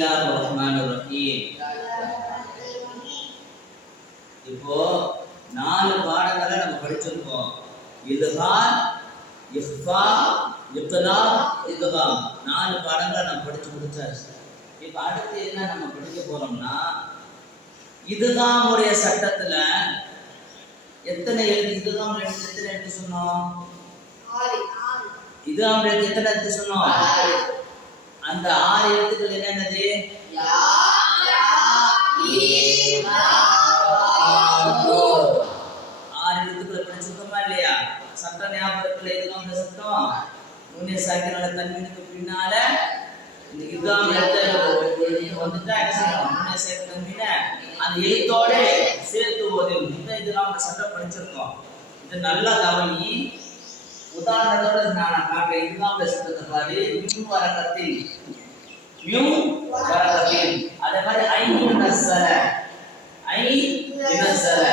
பிஸ்மில்லாஹிர்ரஹ்மானிர்ரஹீம். இப்போ 4 பாடங்களை நம்ம படிச்சிருக்கோம். இல்ஹார், இஃபா, இக்லாப், இத்காம். 4 பாடங்களை நம்ம படிச்சு முடிச்சாச்சு. இப்போ அடுத்து என்ன நம்ம படிக்க போறோம்னா, இத்காமுடைய சட்டத்துல எத்தனை எழுத்து இத்காம் எழுத்து எத்தனை எழுத்து சொன்னோம்? 6. இத்காம் எழுத்து எத்தனை எழுத்து சொன்னோம்? 6. அந்த 6 எழுத்துக்கள் என்னென்னது? யா, யா, ஈம், லாம், நூன். 6 எழுத்துக்களை படிச்சிருக்கோமா இல்லையா? சட்டம் ஞாபகம் இருக்குல்ல? இத்காம் சட்டம் நூனே சாக்கினோட தன்வீனுக்கு பின்னால இந்த இத்காம் எழுத்து வந்துட்டா என்ன செய்யணும்? நூனே சாக்கின தன்வீன அந்த எழுத்தோட சேர்த்து ஓதணும். இந்த இத்காம் சட்டம் படிச்சிருக்கோம். இது நல்லா கவனி. உதாரணத்தோட நான் காட்டுறேன். இத்காம் சட்டத்தை பாரு. மின் வரகத்தில், மின் வரகத்தில். அதே மாதிரி ஐன் நஸல, ஐன் நஸல.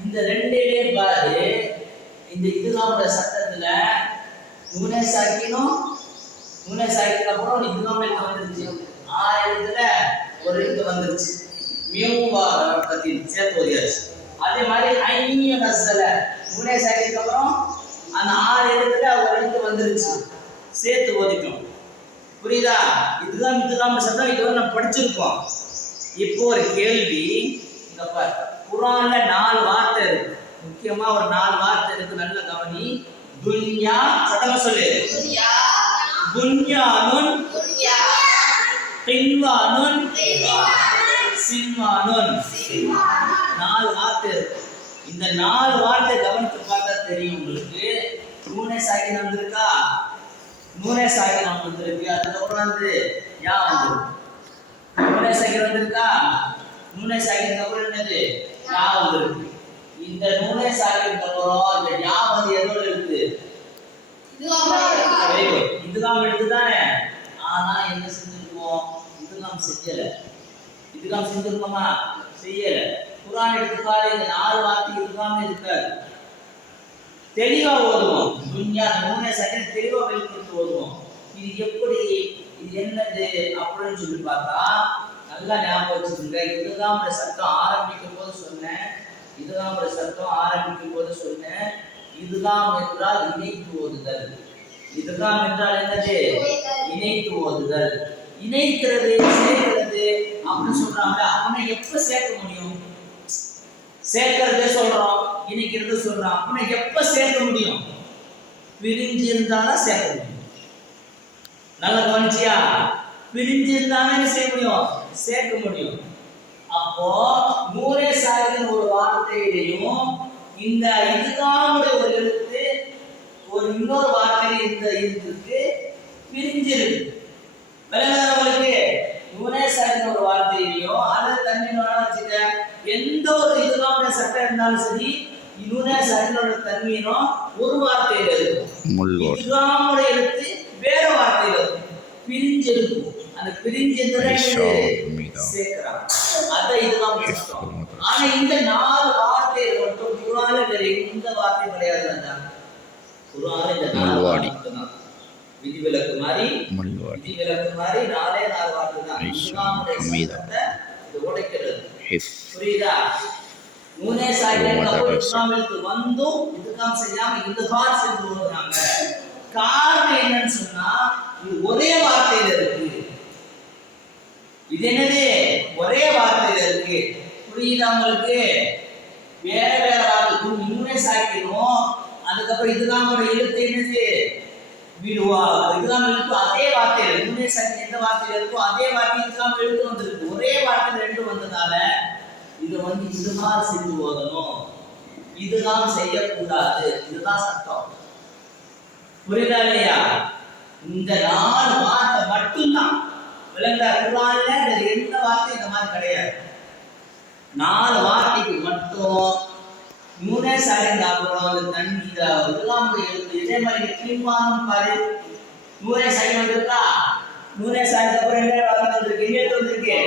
இந்த ரெண்டிலே பாரு. இந்த இத்காம் சட்டத்துல நூனே சாக்கினும் நூனே சாக்கின அப்புறம் இத்காம் எழுத்து வந்துருச்சு. 6 எழுத்துல ஒரு எழுத்து வந்துருச்சு. மின் வரகத்தில் சேர்த்து ஓதியாச்சு. அதே மாதிரி ஐன் நஸல நூனே சாக்கின அப்புறம் அந்த 6 எழுத்துல ஒரு எழுத்து வந்துருச்சு, சேர்த்து ஓதிட்டோம். புரியுதா? இதுதான் இத்காம் சட்டம். இதுவரை நம்ம படிச்சிருக்கோம். இப்போ ஒரு கேள்வி. இங்க பாரு, குர்ஆன்ல 4 வார்த்தை இருக்கு. முக்கியமா ஒரு 4 வார்த்தை இருக்கு. நல்ல கவனி. துன்யா, சத்தமா சொல்லு. துன்யா, புன்யானுன், புன்யா, கின்வானுன், சின்வானுன். 4 வார்த்தை இருக்கு. இந்த 4 வார்த்தை கவனித்து பார்த்தா தெரியும் உங்களுக்கு. நூனே சாக்கின வந்திருக்கா? நூனே சாக்கின வந்திருக்கு. அதுக்கப்புறம் வந்து யா வந்திருக்கு. நூனே சாக்கின வந்திருக்கா? நூனே சாக்கின அப்புறம் என்னது? யா வந்திருக்கு. இந்த நூனே சாக்கின அப்புறம் இந்த யா வந்து எதோட இருக்கு? இதுகாம் எழுத்து தானே. ஆனா என்ன செஞ்சிருக்கோம்? இதுகாம் செய்யல. இதுகாம் செஞ்சிருக்கோமா? செய்யல. குர்ஆன் எடுத்து பாரு. இந்த 4 வார்த்தை இதுகாம் இருக்காது. தெளிவா ஓதுவோம். துன்யா நூனே சாக்கின தெளிவா வெளிப்படுத்தி ஓதுவோம். இது எப்படி, இது என்னது அப்படின்னு சொல்லி பார்த்தா நல்லா ஞாபகம் வச்சுக்கோங்க. இதுகாம் சட்டம் ஆரம்பிக்கும் போது சொன்னேன். இதுகாம் சட்டம் ஆரம்பிக்கும் போது சொன்னேன். இதுகாம் என்றால் இணைத்து ஓதுதல். இதுகாம் என்றால் என்னது? இணைத்து ஓதுதல். இணைக்கிறது, சேர்க்கிறது அப்படின்னு சொல்றாங்க. அவனை எப்ப சேர்க்க முடியும்? சேர்க்கிறதே சொல்றோம், இணைக்கிறது சொல்றோம். அவனை எப்ப சேர்க்க முடியும்? பிரிஞ்சு இருந்தாலும் சேர்க்க முடியும். நல்லா கவனிச்சியா? பிரிஞ்சு இருந்தாலும் என்ன செய்ய முடியும்? சேர்க்க முடியும். அப்போ நூனே சாக்கின ஒரு வார்த்தையிலையும் இந்த இதுகாமுடைய ஒரு எழுத்து ஒரு இன்னொரு வார்த்தையில இந்த எழுத்துக்கு பிரிஞ்சிருக்கு. விளங்குறவங்களுக்கு நூனே சாக்கின ஒரு வார்த்தையிலையும் அல்லது தன்வீனோட வச்சுக்க எந்த ஒரு இதுகாமுடைய சட்டம் இருந்தாலும் சரி, நூனே சாக்கினோட தன்வீனம் ஒரு வார்த்தையில இருக்கும். இதுகாமுடைய எழுத்து வேற வார்த்தையில இருக்கும். பிரிஞ்சிருக்கும். அந்த பிரிஞ்சிருந்ததை சேர்க்கிறாங்க. அதான் இதுகாம் சட்டம். ஆனா இந்த 4 வார்த்தைகள் மட்டும் குர்ஆன்ல வேற எந்த வார்த்தையும் கிடையாது. குர்ஆன்ல இந்த 4 வார்த்தை தான். விதிவிலக்கு மாதிரி 4 வார்த்தை தான். இதுகாமுடைய சட்டத்தை இது உடைக்கிறது. புரியுதா? நூனே சாக்கின அப்புறம் இதுகாம் எழுத்து வந்தும் இதுகாம் செய்யாம இல்ஹார் செஞ்சு ஓதுறாங்க. காரணம் என்னன்னு சொன்னா இது ஒரே வார்த்தையில இருக்கு. இது என்னது? ஒரே வார்த்தையில இருக்கு. புரியுதா உங்களுக்கு? வேற வேற வார்த்தை நூனே சாக்கினோம். அதுக்கப்புறம் இதுகாமோட எழுத்து என்னது? விடுவா. இதுகாம் எழுத்து அதே வார்த்தையில நூனே சாக்கின எந்த வார்த்தையில இருக்கோ அதே வார்த்தை இதுகாம் எழுத்து வந்திருக்கு. ஒரே வார்த்தையில 2 வந்ததால இது வந்து இதுகாம் செஞ்சு ஓதணும். இதுகாம் செய்யக்கூடாது. இதுதான் சட்டம். புரியுதா இல்லையா? இந்த 4 வார்த்தை மட்டும்தான் விளங்குதா? குர்ஆன்ல வேற எந்த வார்த்தையும் இந்த மாதிரி கிடையாது. 4 வார்த்தைக்கு மட்டும் நூனே சாக்கின அப்புறம் அந்த தன்வீன இதுகாம் எழுத்து இதே மாதிரி கின்வானும் பாரு. நூனே சாக்கின வந்திருக்கா? நூனே சாக்கின அப்புறம் என்ன வார்த்தை வந்திருக்கு? என்ன எழுத்து வந்திருக்கு?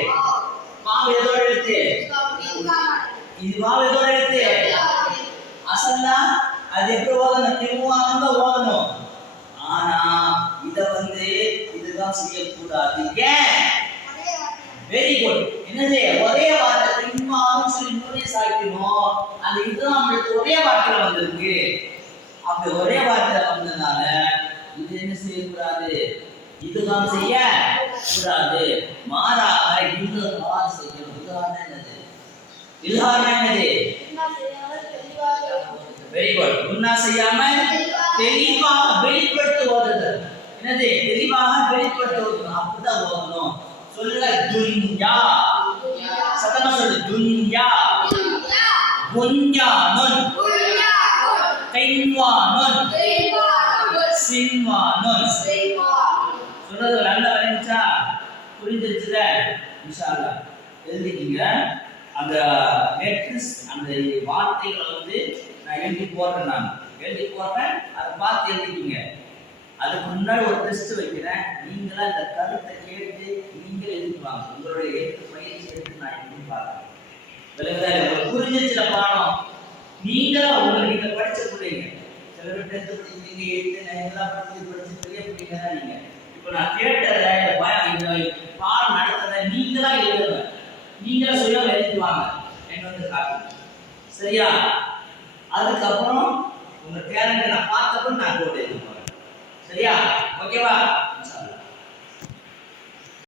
வாவ் எதோட எழுத்து? இது வாவ் எதோட எழுத்து? அசல்லா. அது எப்படி ஓதணும்? கின்வானும் தான் ஓதணும். ஆனா இத வந்து இதுதான் செய்யக்கூடாது. ஏன்? Very good. என்னது ஒரே வார்த்தை திண்மான்னு சொல்லி மூணே சாய்க்கணும். அந்த இதுதான் ஒரே வார்த்தையில வந்திருக்கு. அப்படி ஒரே வார்த்தையில வந்ததுனால இது என்ன செய்யக்கூடாது? இதுதான் செய்ய கூடாது. மாறாக இதுதான் செய்யணும். இதுதான் என்னது? இதுதான் என்னது? Very good. முன்னா செய்யாமல் தெளிவாக வெளிப்படுத்தி ஓதுதல். என்னது? தெளிவாக வெளிப்படுத்தி ஓதணும். அப்படிதான் ஓதணும். சொல்லுங்க துன்யா. சத்தமா சொல்லு துன்யா. புன்யானுன். கைன்வானுன். சின்வானுன். சொல்றது நல்லா வரைஞ்சா புரிஞ்சிருச்சுல? இன்ஷா அல்லாஹ் எழுதிக்கீங்க. அந்த லெட்டர்ஸ் அந்த வார்த்தைகளை வந்து நான் எழுதி போடுறேன். நான் எழுதி போடுறேன், அதை பார்த்து எழுதிக்கிங்க. அதுக்கு முன்னாடி ஒரு டெஸ்ட் வைக்கிறேன். நீங்களா இந்த கருத்தை கேட்டு நீங்கள் எழுதிக்குவாங்க. உங்களுடைய எழுத்து பயிற்சி எடுத்து நான் எழுதி பார்க்குறேன். விளங்குதா? உங்களுக்கு புரிஞ்சிச்சுல பாடம்? நீங்களா உங்களுக்கு நீங்க படிச்ச பிள்ளைங்க. சில பேர் டெஸ்ட் படிக்கிறீங்க, எழுத்து நான் எல்லாம் படிச்சு பெரிய பிள்ளைங்க தான் நீங்க. இப்போ நான் கேட்டதை இந்த பாடம் நடத்ததை நீங்களா எழுதுங்க. நீங்களா சுய எழுதிக்குவாங்க. என்ன வந்து காட்டுங்க. சரியா? அதுக்கப்புறம் உங்க டேலண்ட் நான் பார்த்தப்ப நான் போட்டு எழுதி போறேன். சரியா? ஓகேவா?